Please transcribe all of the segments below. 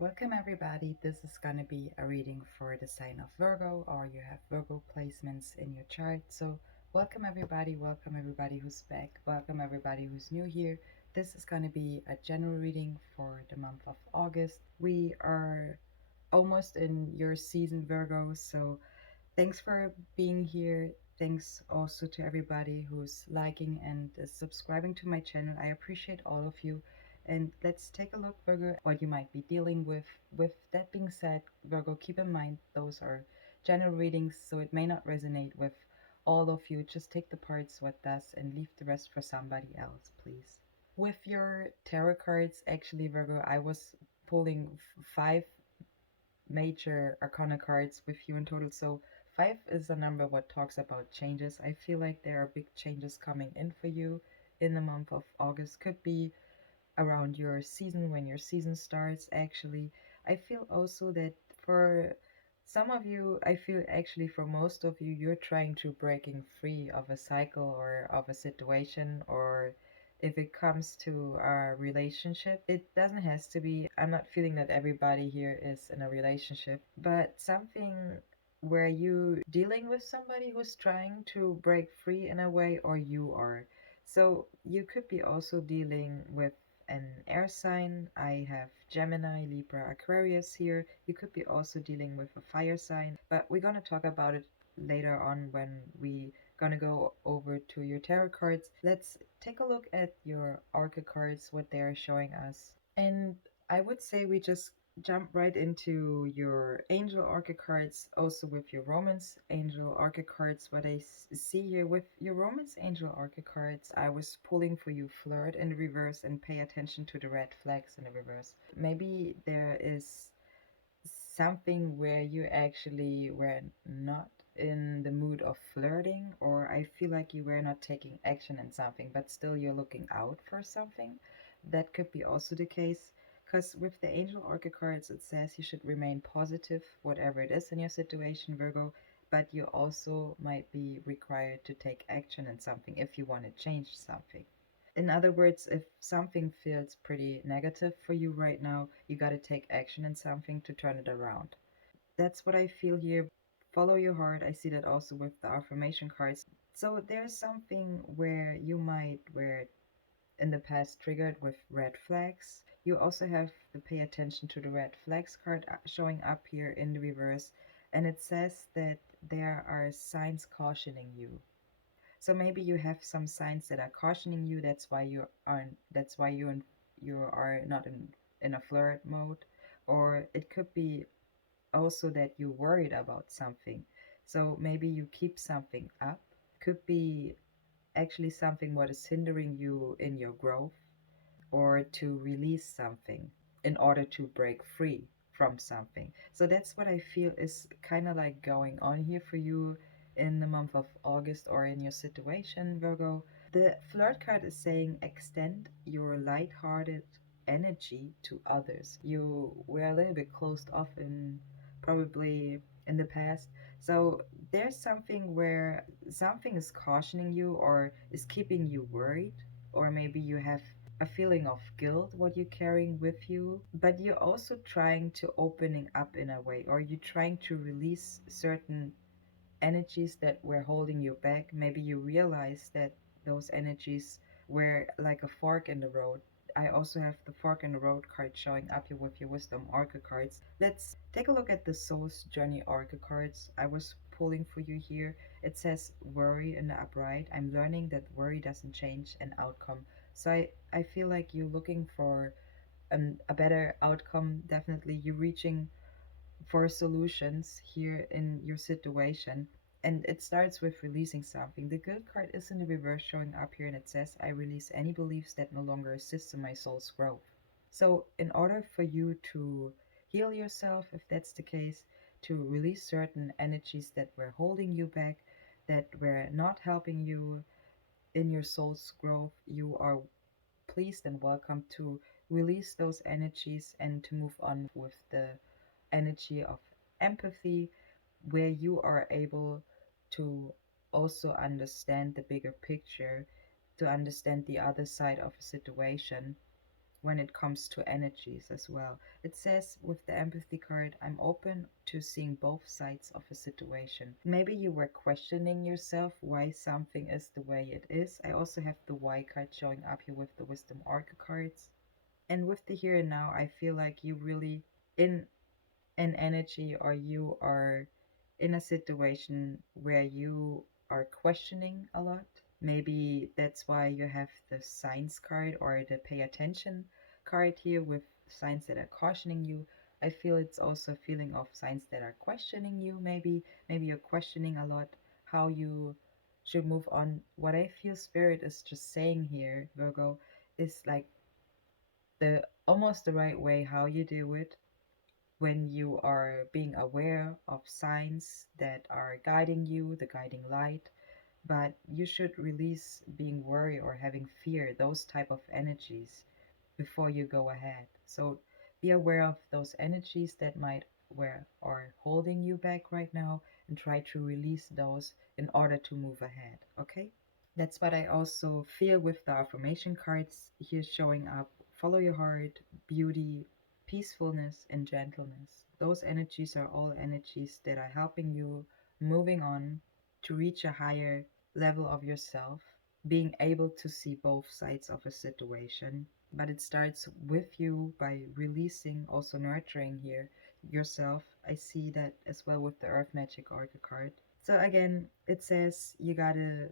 Welcome everybody. This is gonna be a reading for the sign of Virgo, or you have Virgo placements in your chart. So welcome everybody, who's back, welcome everybody who's new here. This is gonna be a general reading for the month of August. We are almost in your season, Virgo, so thanks for being here. Thanks also to everybody who's liking and subscribing to my channel. I appreciate all of you. And let's take a look, Virgo, what you might be dealing with. With that being said, Virgo, keep in mind those are general readings, so it may not resonate with all of you. Just take the parts what does and leave the rest for somebody else, please. With your tarot cards, actually, Virgo, I was pulling five major arcana cards with you in total. So five is a number what talks about changes. I feel like there are big changes coming in for you in the month of August. Could be around your season, when your season starts. Actually, I feel also that for some of you, I feel actually for most of you, you're trying to breaking free of a cycle or of a situation, or if it comes to a relationship, it doesn't has to be. I'm not feeling that everybody here is in a relationship, but something where you dealing with somebody who's trying to break free in a way, or you are. So you could be also dealing with an air sign. I have Gemini, Libra, Aquarius here. You could be also dealing with a fire sign, but we're going to talk about it later on when we gonna go over to your tarot cards. Let's take a look at your Orca cards, what they're showing us. And I would say we just jump right into your angel Orca cards, also with your romance angel Orca cards. What I see here with your romance angel Orca cards, I was pulling for you flirt in the reverse and pay attention to the red flags in the reverse. Maybe there is something where you actually were not in the mood of flirting, or I feel like you were not taking action in something, but still you're looking out for something. That could be also the case. Because with the angel orca cards, it says you should remain positive, whatever it is in your situation, Virgo, but you also might be required to take action in something if you want to change something. In other words, if something feels pretty negative for you right now, you got to take action in something to turn it around. That's what I feel here. Follow your heart. I see that also with the affirmation cards. So there's something where you might were in the past triggered with red flags. You also have to pay attention to the red flags card showing up here in the reverse, and it says that there are signs cautioning you. So maybe you have some signs that are cautioning you. That's why you aren't. That's why you are not in a flirt mode, or it could be also that you're worried about something. So maybe you keep something up. Could be actually something what is hindering you in your growth, or to release something in order to break free from something. So that's what I feel is kind of like going on here for you in the month of August, or in your situation, Virgo. The flirt card is saying extend your light-hearted energy to others. You were a little bit closed off in probably in the past. So there's something where something is cautioning you or is keeping you worried, or maybe you have a feeling of guilt what you're carrying with you, but you're also trying to opening up in a way, or you're trying to release certain energies that were holding you back. Maybe you realize that those energies were like a fork in the road. I also have the fork in the road card showing up here with your wisdom orca cards. Let's take a look at the soul's journey orca cards I was pulling for you here. It says worry in the upright. I'm learning that worry doesn't change an outcome. So I feel like you're looking for a better outcome. Definitely you're reaching for solutions here in your situation. And it starts with releasing something. The good card is in the reverse showing up here, and it says, I release any beliefs that no longer assist in my soul's growth. So, in order for you to heal yourself, if that's the case, to release certain energies that were holding you back, that were not helping you in your soul's growth, you are pleased and welcome to release those energies and to move on with the energy of empathy, where you are able to also understand the bigger picture, to understand the other side of a situation, when it comes to energies as well. It says with the empathy card, I'm open to seeing both sides of a situation. Maybe you were questioning yourself why something is the way it is. I also have the Y card showing up here with the wisdom oracle cards. And with the here and now, I feel like you really in an energy, or you are in a situation where you are questioning a lot. Maybe that's why you have the signs card or the pay attention card here with signs that are cautioning you. I feel it's also a feeling of signs that are questioning you. Maybe you're questioning a lot how you should move on. What I feel spirit is just saying here, Virgo, is like the almost the right way how you do it when you are being aware of signs that are guiding you, the guiding light, but you should release being worried or having fear, those type of energies before you go ahead. So be aware of those energies that might where are holding you back right now, and try to release those in order to move ahead. Okay? That's what I also feel with the affirmation cards here showing up. Follow your heart, beauty, peacefulness, and gentleness. Those energies are all energies that are helping you moving on to reach a higher level of yourself, being able to see both sides of a situation. But it starts with you by releasing, also nurturing here yourself. I see that as well with the Earth Magic Oracle card. So again, it says you gotta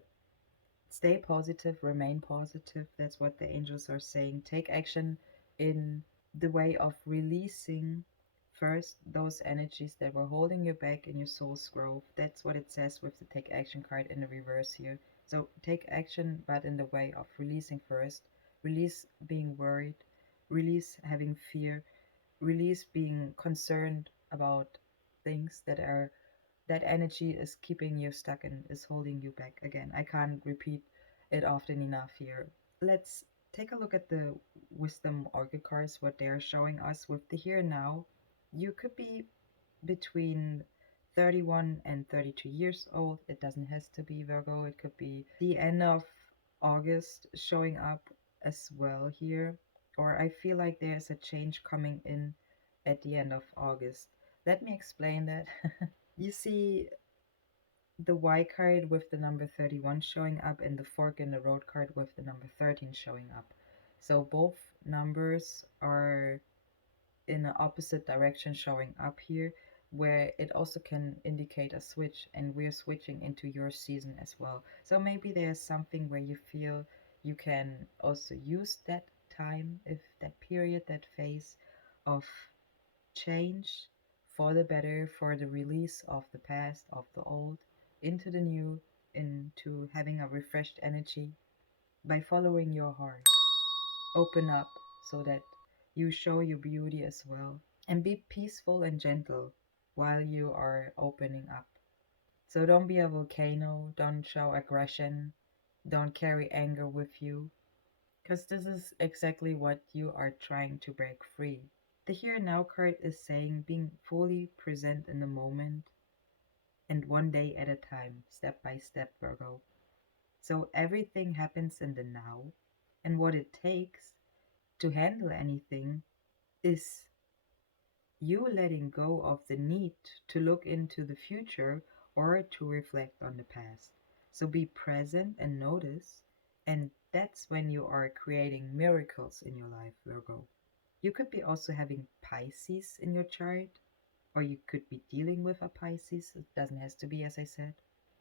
stay positive, remain positive. That's what the angels are saying. Take action in the way of releasing first those energies that were holding you back in your soul's growth. That's what it says with the take action card in the reverse here. So take action, but in the way of releasing first. Release being worried, release having fear, release being concerned about things that energy is keeping you stuck and is holding you back. Again, I can't repeat it often enough here. Let's take a look at the wisdom oracle cards, what they are showing us with the here and now. You could be between 31 and 32 years old. It doesn't have to be Virgo. It could be the end of August showing up as well here. Or I feel like there's a change coming in at the end of August. Let me explain that. You see the Y card with the number 31 showing up, and the fork in the road card with the number 13 showing up. So both numbers are in the opposite direction showing up here, where it also can indicate a switch, and we're switching into your season as well. So maybe there's something where you feel you can also use that time, if that period, that phase of change for the better, for the release of the past, of the old, into the new, into having a refreshed energy by following your heart. Open up so that you show your beauty as well. And be peaceful and gentle while you are opening up. So don't be a volcano, don't show aggression, don't carry anger with you, because this is exactly what you are trying to break free. The here and now card is saying being fully present in the moment and one day at a time, step by step, Virgo. So everything happens in the now, and what it takes to handle anything is you letting go of the need to look into the future or to reflect on the past. So be present and notice, and that's when you are creating miracles in your life, Virgo. You could be also having Pisces in your chart, or you could be dealing with a Pisces. It doesn't have to be, as I said.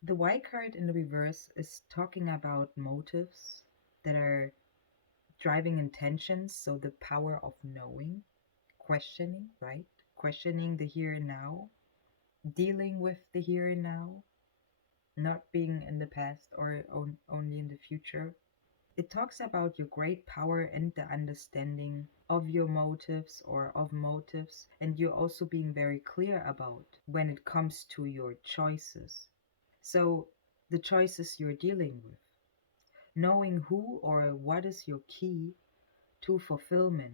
The Y card in the reverse is talking about motives that are driving intentions, so the power of knowing, questioning, right? Questioning the here and now, dealing with the here and now, not being in the past or only in the future. It talks about your great power and the understanding of your motives or of motives, and you're also being very clear about when it comes to your choices. So, the choices you're dealing with, knowing who or what is your key to fulfillment.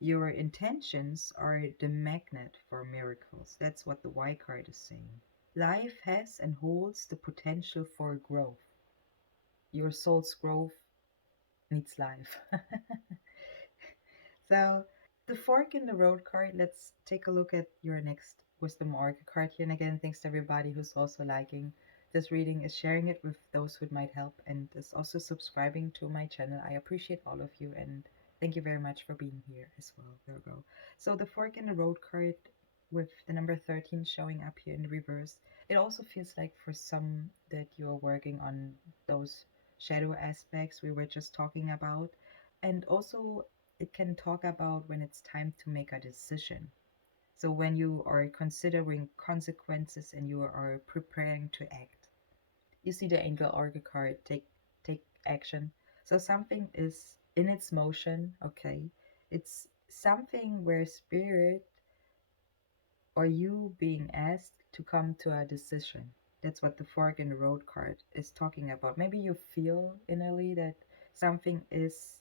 Your intentions are the magnet for miracles. That's what the Y card is saying. Life has and holds the potential for growth. Your soul's growth needs life. So, the fork in the road card, let's take a look at your next wisdom oracle card here. And again, thanks to everybody who's also liking this reading, is sharing it with those who it might help, and is also subscribing to my channel. I appreciate all of you, and thank you very much for being here as well, Virgo. So, the fork in the road card with the number 13 showing up here in the reverse, it also feels like for some that you're working on those shadow aspects we were just talking about. And also, it can talk about when it's time to make a decision. So when you are considering consequences and you are preparing to act. You see the angel oracle card, take action. So something is in its motion, okay? It's something where spirit or you being asked to come to a decision. That's what the fork in the road card is talking about. Maybe you feel innerly that something is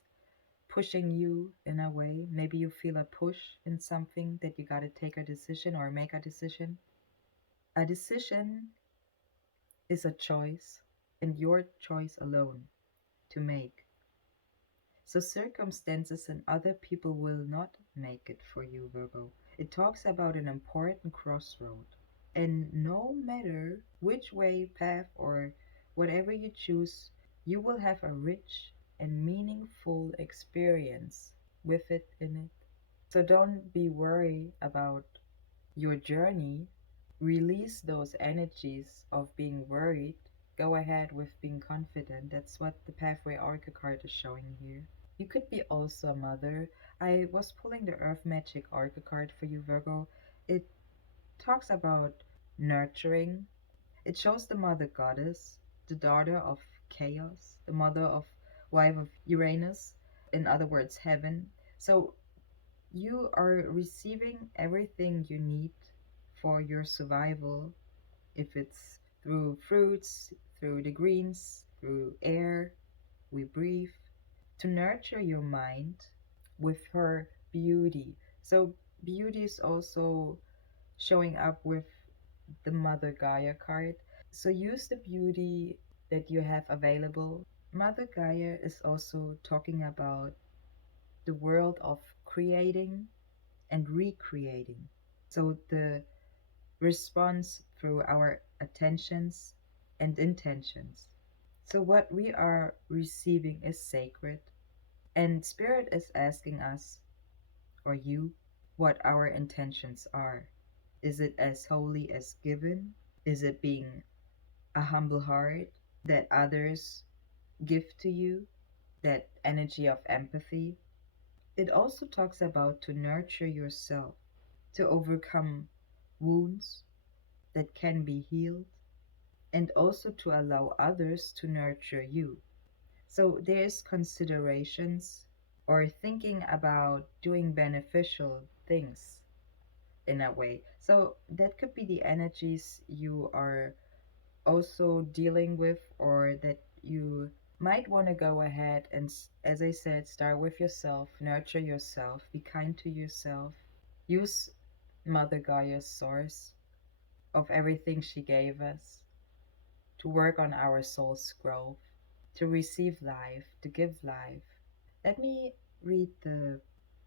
pushing you in a way. Maybe you feel a push in something that you got to take a decision or make a decision. A decision is a choice, and your choice alone to make. So circumstances and other people will not make it for you, Virgo. It talks about an important crossroad. And no matter which way, path, or whatever you choose, you will have a rich and meaningful experience with it in it. So don't be worried about your journey. Release those energies of being worried. Go ahead with being confident. That's what the Pathway Oracle card is showing here. You could be also a mother. I was pulling the Earth Magic Oracle card for you, Virgo. It talks about nurturing. It shows the mother goddess, the daughter of chaos, the mother of wife of Uranus, in other words, heaven. So you are receiving everything you need for your survival, if it's through fruits, through the greens, through air we breathe, to nurture your mind with her beauty. So, beauty is also showing up with the Mother Gaia card. So, use the beauty that you have available. Mother Gaia is also talking about the world of creating and recreating. So the response through our attentions and intentions. So what we are receiving is sacred, and Spirit is asking us, or you, what our intentions are. Is it as holy as given? Is it being a humble heart that others give to you? That energy of empathy? It also talks about to nurture yourself, to overcome wounds that can be healed, and also to allow others to nurture you. So there's considerations or thinking about doing beneficial things in a way. So that could be the energies you are also dealing with, or that you might want to go ahead and, as I said, start with yourself, nurture yourself, be kind to yourself, use Mother Gaia's source of everything she gave us to work on our soul's growth, to receive life, to give life. Let me read the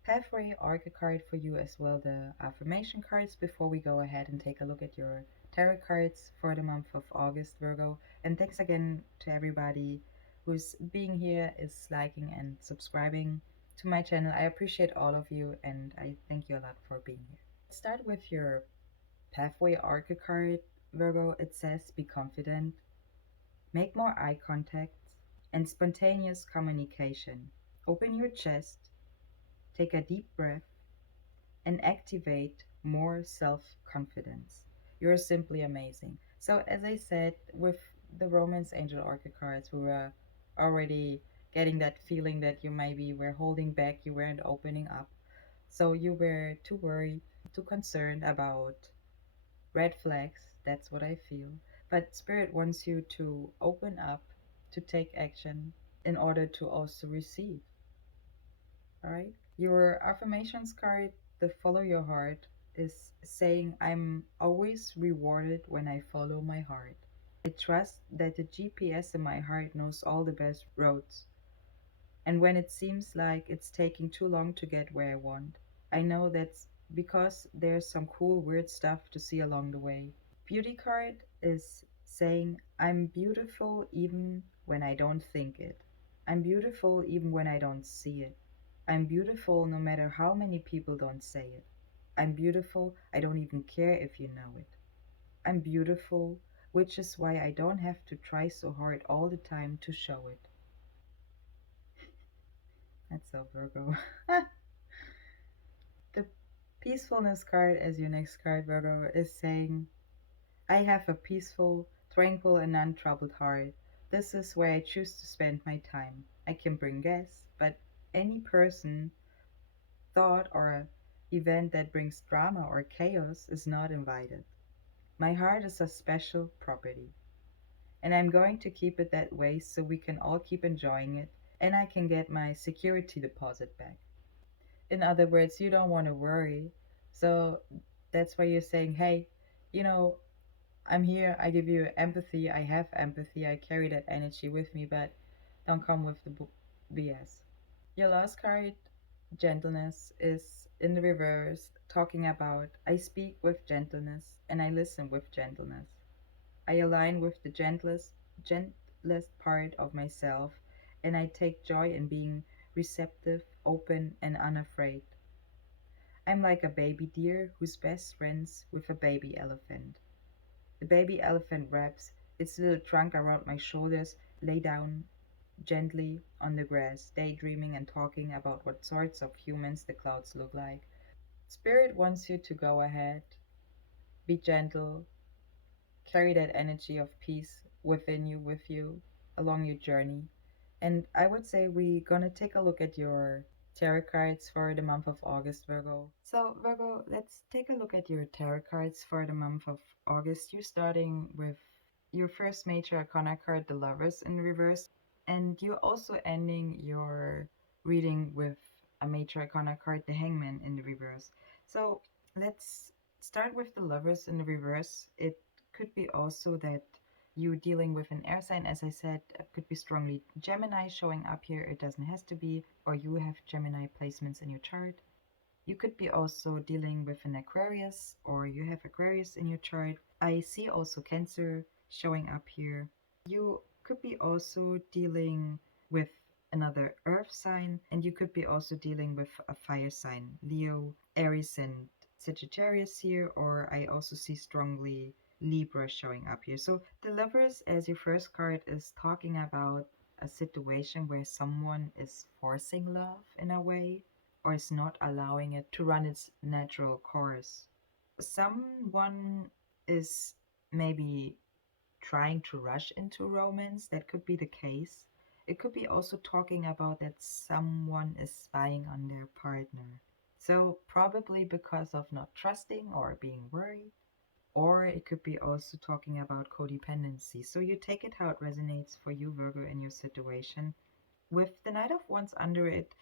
Pathway Oracle card for you as well, the affirmation cards, before we go ahead and take a look at your tarot cards for the month of August, Virgo. And thanks again to everybody who's being here, is liking and subscribing to my channel. I appreciate all of you, and I thank you a lot for being here. Let's start with your Pathway Oracle card, Virgo. It says, be confident, make more eye contact, and spontaneous communication. Open your chest, take a deep breath, and activate more self confidence. You're simply amazing. So, as I said, with the Romance Angel Oracle cards, we were already getting that feeling that you maybe were holding back, you weren't opening up. So, you were too worried, too concerned about red flags. That's what I feel. But Spirit wants you to open up, to take action in order to also receive. All right. Your affirmations card, the follow your heart, is saying, I'm always rewarded when I follow my heart. I trust that the GPS in my heart knows all the best roads. And when it seems like it's taking too long to get where I want, I know that's because there's some cool, weird stuff to see along the way. Beauty card is saying, I'm beautiful even when I don't think it. I'm beautiful even when I don't see it. I'm beautiful no matter how many people don't say it. I'm beautiful, I don't even care if you know it. I'm beautiful, which is why I don't have to try so hard all the time to show it. That's so Virgo. The peacefulness card as your next card, Virgo, is saying, I have a peaceful, tranquil, and untroubled heart. This is where I choose to spend my time. I can bring guests, but any person, thought, or event that brings drama or chaos is not invited. My heart is a special property, and I'm going to keep it that way so we can all keep enjoying it and I can get my security deposit back. In other words, you don't want to worry. So that's why you're saying, hey, you know, I'm here, I give you empathy, I have empathy, I carry that energy with me, but don't come with the BS. Your last card, gentleness, is in the reverse, talking about I speak with gentleness and I listen with gentleness. I align with the gentlest part of myself, and I take joy in being receptive, open, and unafraid. I'm like a baby deer who's best friends with a baby elephant. The baby elephant wraps its little trunk around my shoulders, lay down gently on the grass, daydreaming and talking about what sorts of humans the clouds look like. Spirit wants you to go ahead, be gentle, carry that energy of peace within you, with you, along your journey. And I would say we're gonna take a look at your tarot cards for the month of August, Virgo. So, Virgo, let's take a look at your tarot cards for the month of August. You're starting with your first major arcana card, the Lovers in reverse, and you're also ending your reading with a major arcana card, the Hangman in the reverse. So, let's start with the Lovers in the reverse. It could be also that you dealing with an air sign, as I said, could be strongly Gemini showing up here. It doesn't have to be, or you have Gemini placements in your chart. You could be also dealing with an Aquarius, or you have Aquarius in your chart. I see also Cancer showing up here. You could be also dealing with another earth sign, and you could be also dealing with a fire sign, Leo, Aries, and Sagittarius here, or I also see strongly Libra showing up here. So the Lovers as your first card is talking about a situation where someone is forcing love in a way or is not allowing it to run its natural course. Someone is maybe trying to rush into romance. That could be the case. It could be also talking about that someone is spying on their partner. So, probably because of not trusting or being worried. Or it could be also talking about codependency. So, you take it how it resonates for you, Virgo, in your situation. With the Knight of Wands under it,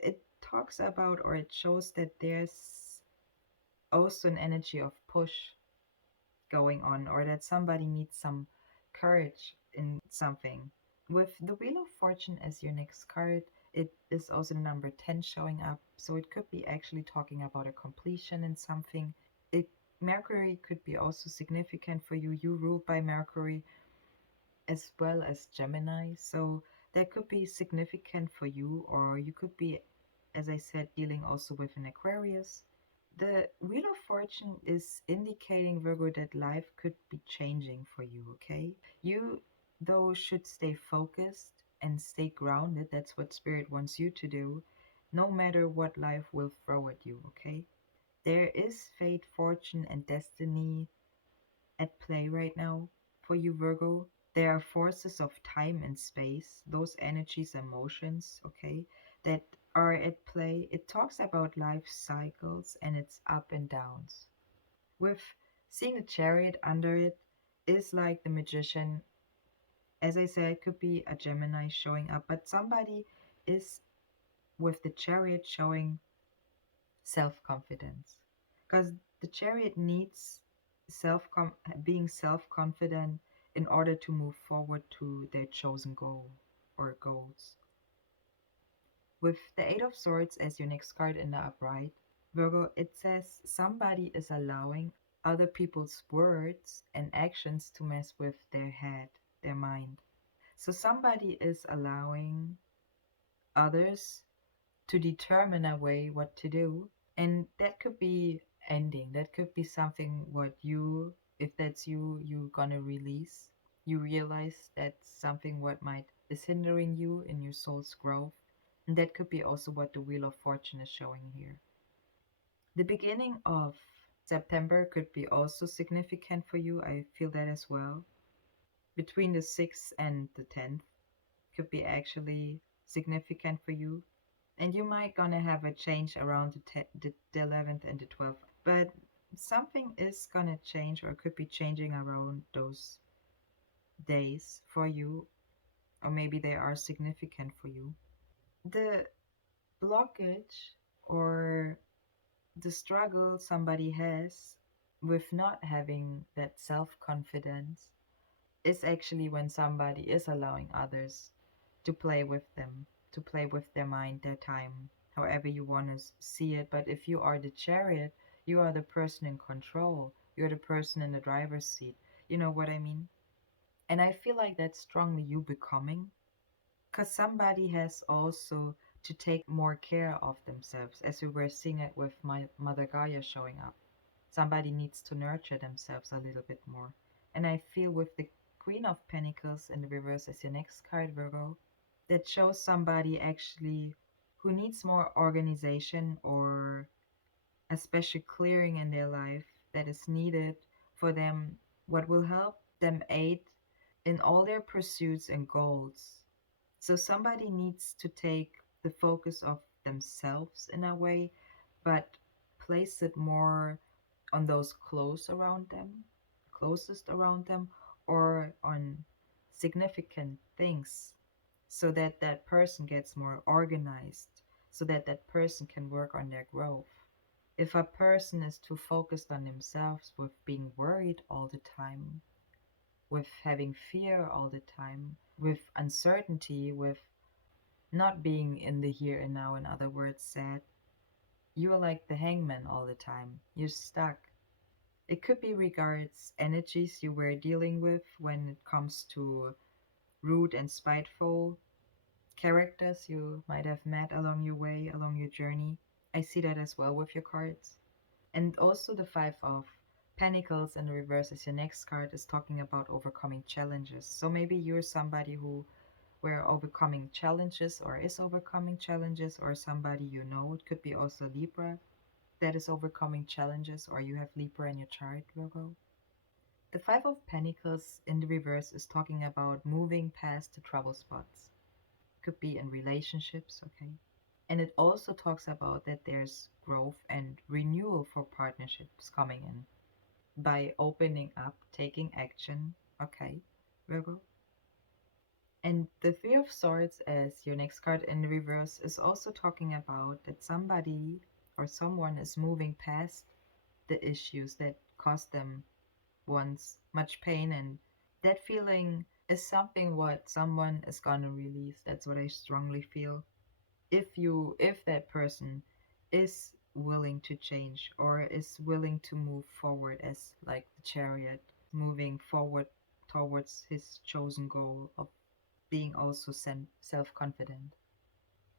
it talks about or it shows that there's also an energy of push going on, or that somebody needs some courage in something. With the Wheel of Fortune as your next card, it is also the number 10 showing up. So it could be actually talking about a completion in something. It Mercury could be also significant for you. You ruled by Mercury as well as Gemini. So that could be significant for you, or you could be, as I said, dealing also with an Aquarius. The Wheel of Fortune is indicating, Virgo, that life could be changing for you, okay? You, though, should stay focused and stay grounded. That's what Spirit wants you to do, no matter what life will throw at you, okay? There is fate, fortune, and destiny at play right now for you, Virgo. There are forces of time and space, those energies, emotions, okay, that are at play. It talks about life cycles and its up and downs. With seeing the chariot under it is like the magician. As I said, it could be a Gemini showing up, but somebody is with the chariot showing self confidence. Because the chariot needs being self confident in order to move forward to their chosen goal or goals. With the Eight of Swords as your next card in the upright, Virgo, it says somebody is allowing other people's words and actions to mess with their head, their mind. So somebody is allowing others to determine a way what to do. And that could be ending. That could be something what you, if that's you, you gonna release. You realize that's something what might is hindering you in your soul's growth. And that could be also what the Wheel of Fortune is showing here. The beginning of September could be also significant for you. I feel that as well. Between the 6th and the 10th could be actually significant for you. And you might gonna have a change around the 11th and the 12th, but something is gonna change or could be changing around those days for you, or maybe they are significant for you. The blockage or the struggle somebody has with not having that self confidence is actually when somebody is allowing others to play with them, to play with their mind, their time, however you want to see it. But if you are the chariot, you are the person in control, you're the person in the driver's seat. You know what I mean? And I feel like that's strongly you becoming, because somebody has also to take more care of themselves, as we were seeing it with my Mother Gaia showing up. Somebody needs to nurture themselves a little bit more. And I feel with the Queen of Pentacles in the reverse as your next card, Virgo, that shows somebody actually who needs more organization or a special clearing in their life that is needed for them, what will help them aid in all their pursuits and goals. So somebody needs to take the focus of themselves in a way, but place it more on those closest around them, or on significant things, so that that person gets more organized, so that that person can work on their growth. If a person is too focused on themselves, with being worried all the time, with having fear all the time, with uncertainty, with not being in the here and now, in other words, said, you are like the hangman all the time. You're stuck. It could be regards energies you were dealing with when it comes to rude and spiteful characters you might have met along your way, along your journey. I see that as well with your cards. And also the Five of Pentacles in the reverse as your next card is talking about overcoming challenges. So maybe you're somebody who were overcoming challenges or is overcoming challenges, or somebody you know. It could be also Libra that is overcoming challenges, or you have Libra in your chart, Virgo. The Five of Pentacles in the reverse is talking about moving past the trouble spots. Could be in relationships, okay? And it also talks about that there's growth and renewal for partnerships coming in by opening up, taking action, okay, Virgo? And the Three of Swords as your next card in the reverse is also talking about that somebody or someone is moving past the issues that caused them once much pain, and that feeling is something what someone is gonna release. That's what I strongly feel. If that person is willing to change or is willing to move forward, as like the chariot moving forward towards his chosen goal of being also self-confident.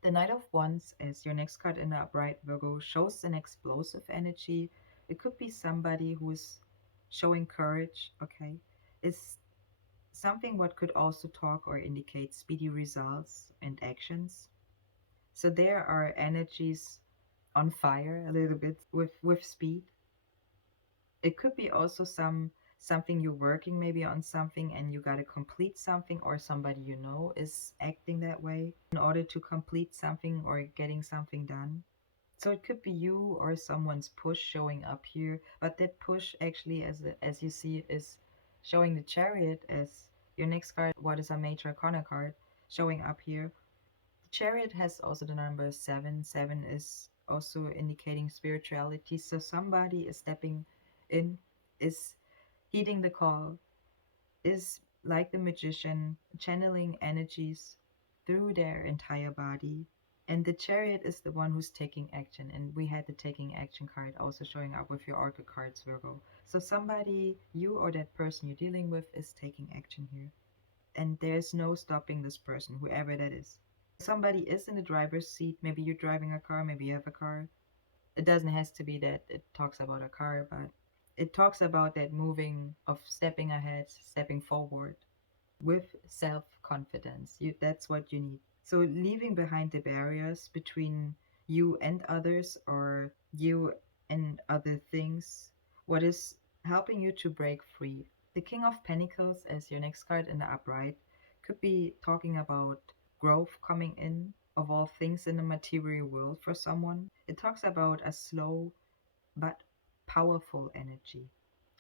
The Knight of Wands as your next card in the upright, Virgo, shows an explosive energy. It could be somebody who is showing courage, okay? Is something what could also talk or indicate speedy results and actions. So there are energies on fire a little bit with speed. It could be also something you're working maybe on something and you got to complete something, or somebody you know is acting that way in order to complete something or getting something done. So it could be you or someone's push showing up here, but that push actually, as you see, is showing the chariot as your next card. What is a major arcana card showing up here? The chariot has also the number 7. 7 is also indicating spirituality. So somebody is stepping in, is heeding the call, is like the magician, channeling energies through their entire body And the chariot is the one who's taking action. And we had the taking action card also showing up with your oracle cards, Virgo. So somebody, you or that person you're dealing with, is taking action here. And there's no stopping this person, whoever that is. Somebody is in the driver's seat. Maybe you're driving a car, maybe you have a car. It doesn't has to be that it talks about a car, but it talks about that moving of stepping ahead, stepping forward with self-confidence. That's what you need. So leaving behind the barriers between you and others, or you and other things, what is helping you to break free. The King of Pentacles as your next card in the upright could be talking about growth coming in of all things in the material world for someone. It talks about a slow but powerful energy,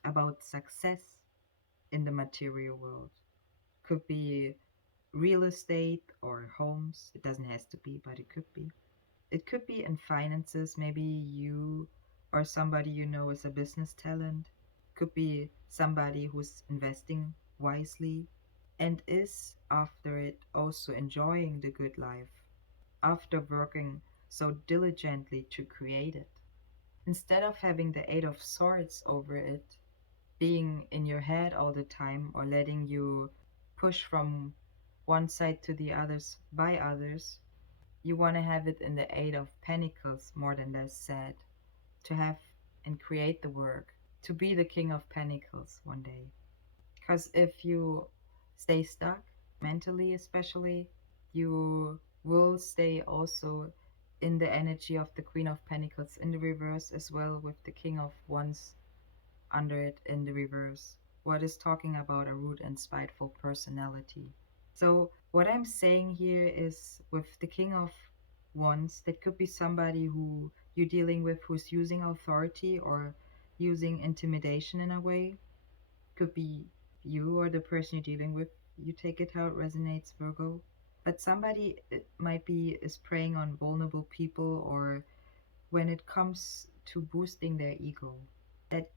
about success in the material world. Could be real estate or homes. It doesn't have to be, but it could be. It could be in finances. Maybe you or somebody you know is a business talent. Could be somebody who's investing wisely and is after it also enjoying the good life after working so diligently to create it. Instead of having the Eight of Swords over it, being in your head all the time or letting you push from one side to the others by others, you want to have it in the Eight of Pentacles more than less sad, to have and create the work, to be the King of Pentacles one day. Because if you stay stuck, mentally especially, you will stay also in the energy of the Queen of Pentacles in the reverse, as well with the King of Wands under it in the reverse. What is talking about a rude and spiteful personality. So, what I'm saying here is with the King of Wands, that could be somebody who you're dealing with who's using authority or using intimidation in a way. Could be you or the person you're dealing with. You take it how it resonates, Virgo. But somebody, it might be, is preying on vulnerable people, or when it comes to boosting their ego. That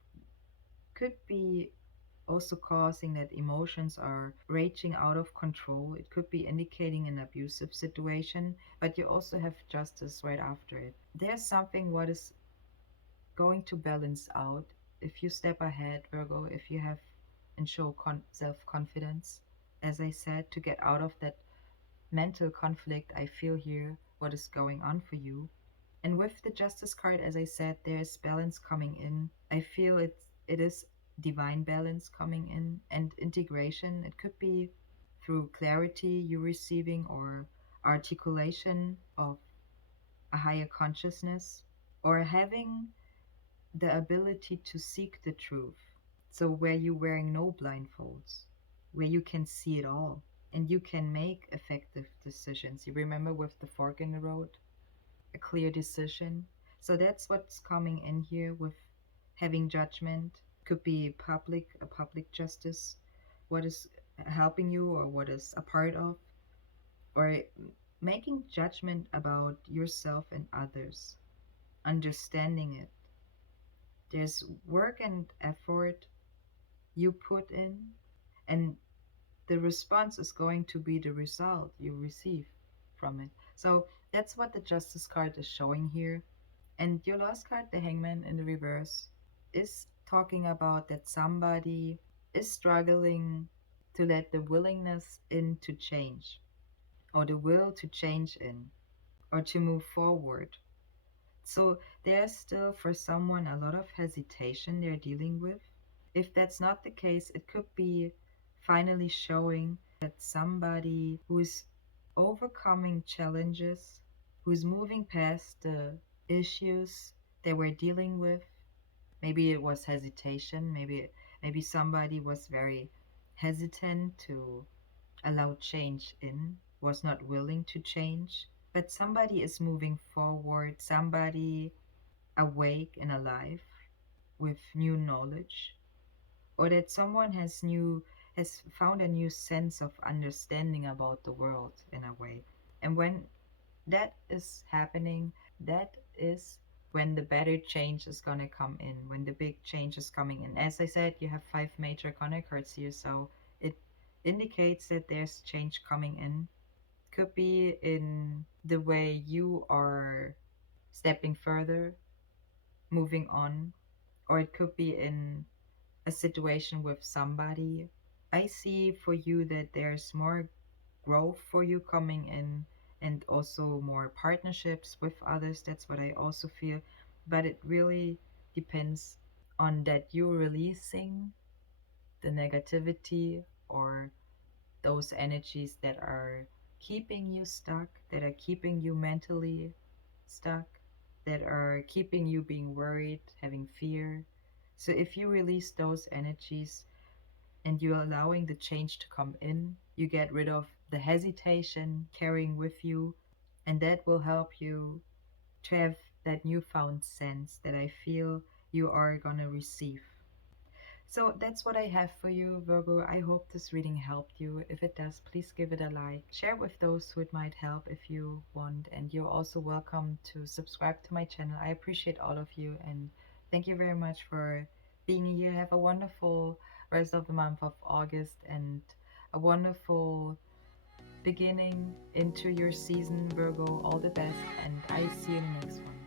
could be also causing that emotions are raging out of control. It could be indicating an abusive situation, but you also have justice right after it. There's something what is going to balance out if you step ahead, Virgo, if you have and show self-confidence, as I said, to get out of that mental conflict. I feel here what is going on for you. And with the Justice card, as I said, there's balance coming in. I feel it is divine balance coming in and integration. It could be through clarity you're receiving or articulation of a higher consciousness, or having the ability to seek the truth. So where you're wearing no blindfolds, where you can see it all and you can make effective decisions. You remember with the fork in the road? A clear decision. So that's what's coming in here with having judgment. Could be a public justice, what is helping you or what is a part of, or making judgment about yourself and others, understanding it. There's work and effort you put in, and the response is going to be the result you receive from it. So that's what the Justice card is showing here. And your last card, the Hangman in the reverse, is talking about that somebody is struggling to let the willingness in to change, or the will to change in, or to move forward. So there's still for someone a lot of hesitation they're dealing with. If that's not the case, it could be finally showing that somebody who's overcoming challenges, who's moving past the issues they were dealing with. Maybe it was hesitation, maybe somebody was very hesitant to allow change in, was not willing to change. But somebody is moving forward, somebody awake and alive with new knowledge, or that someone has found a new sense of understanding about the world in a way. And when that is happening, that is when the better change is gonna come in, when the big change is coming in. As I said, you have 5 major connect cards here, so it indicates that there's change coming in. could be in the way you are stepping further, moving on, or it could be in a situation with somebody. I see for you that there's more growth for you coming in, and also more partnerships with others. That's what I also feel. But it really depends on that you releasing the negativity or those energies that are keeping you stuck, that are keeping you mentally stuck, that are keeping you being worried, having fear. So if you release those energies and you're allowing the change to come in, you get rid of the hesitation carrying with you, and that will help you to have that newfound sense that I feel you are gonna receive. So that's what I have for you, Virgo. I hope this reading helped you. If it does, please give it a like. Share with those who it might help if you want. And you're also welcome to subscribe to my channel. I appreciate all of you. And thank you very much for being here. Have a wonderful rest of the month of August and a wonderful beginning into your season, Virgo. All the best. And I see you in the next one.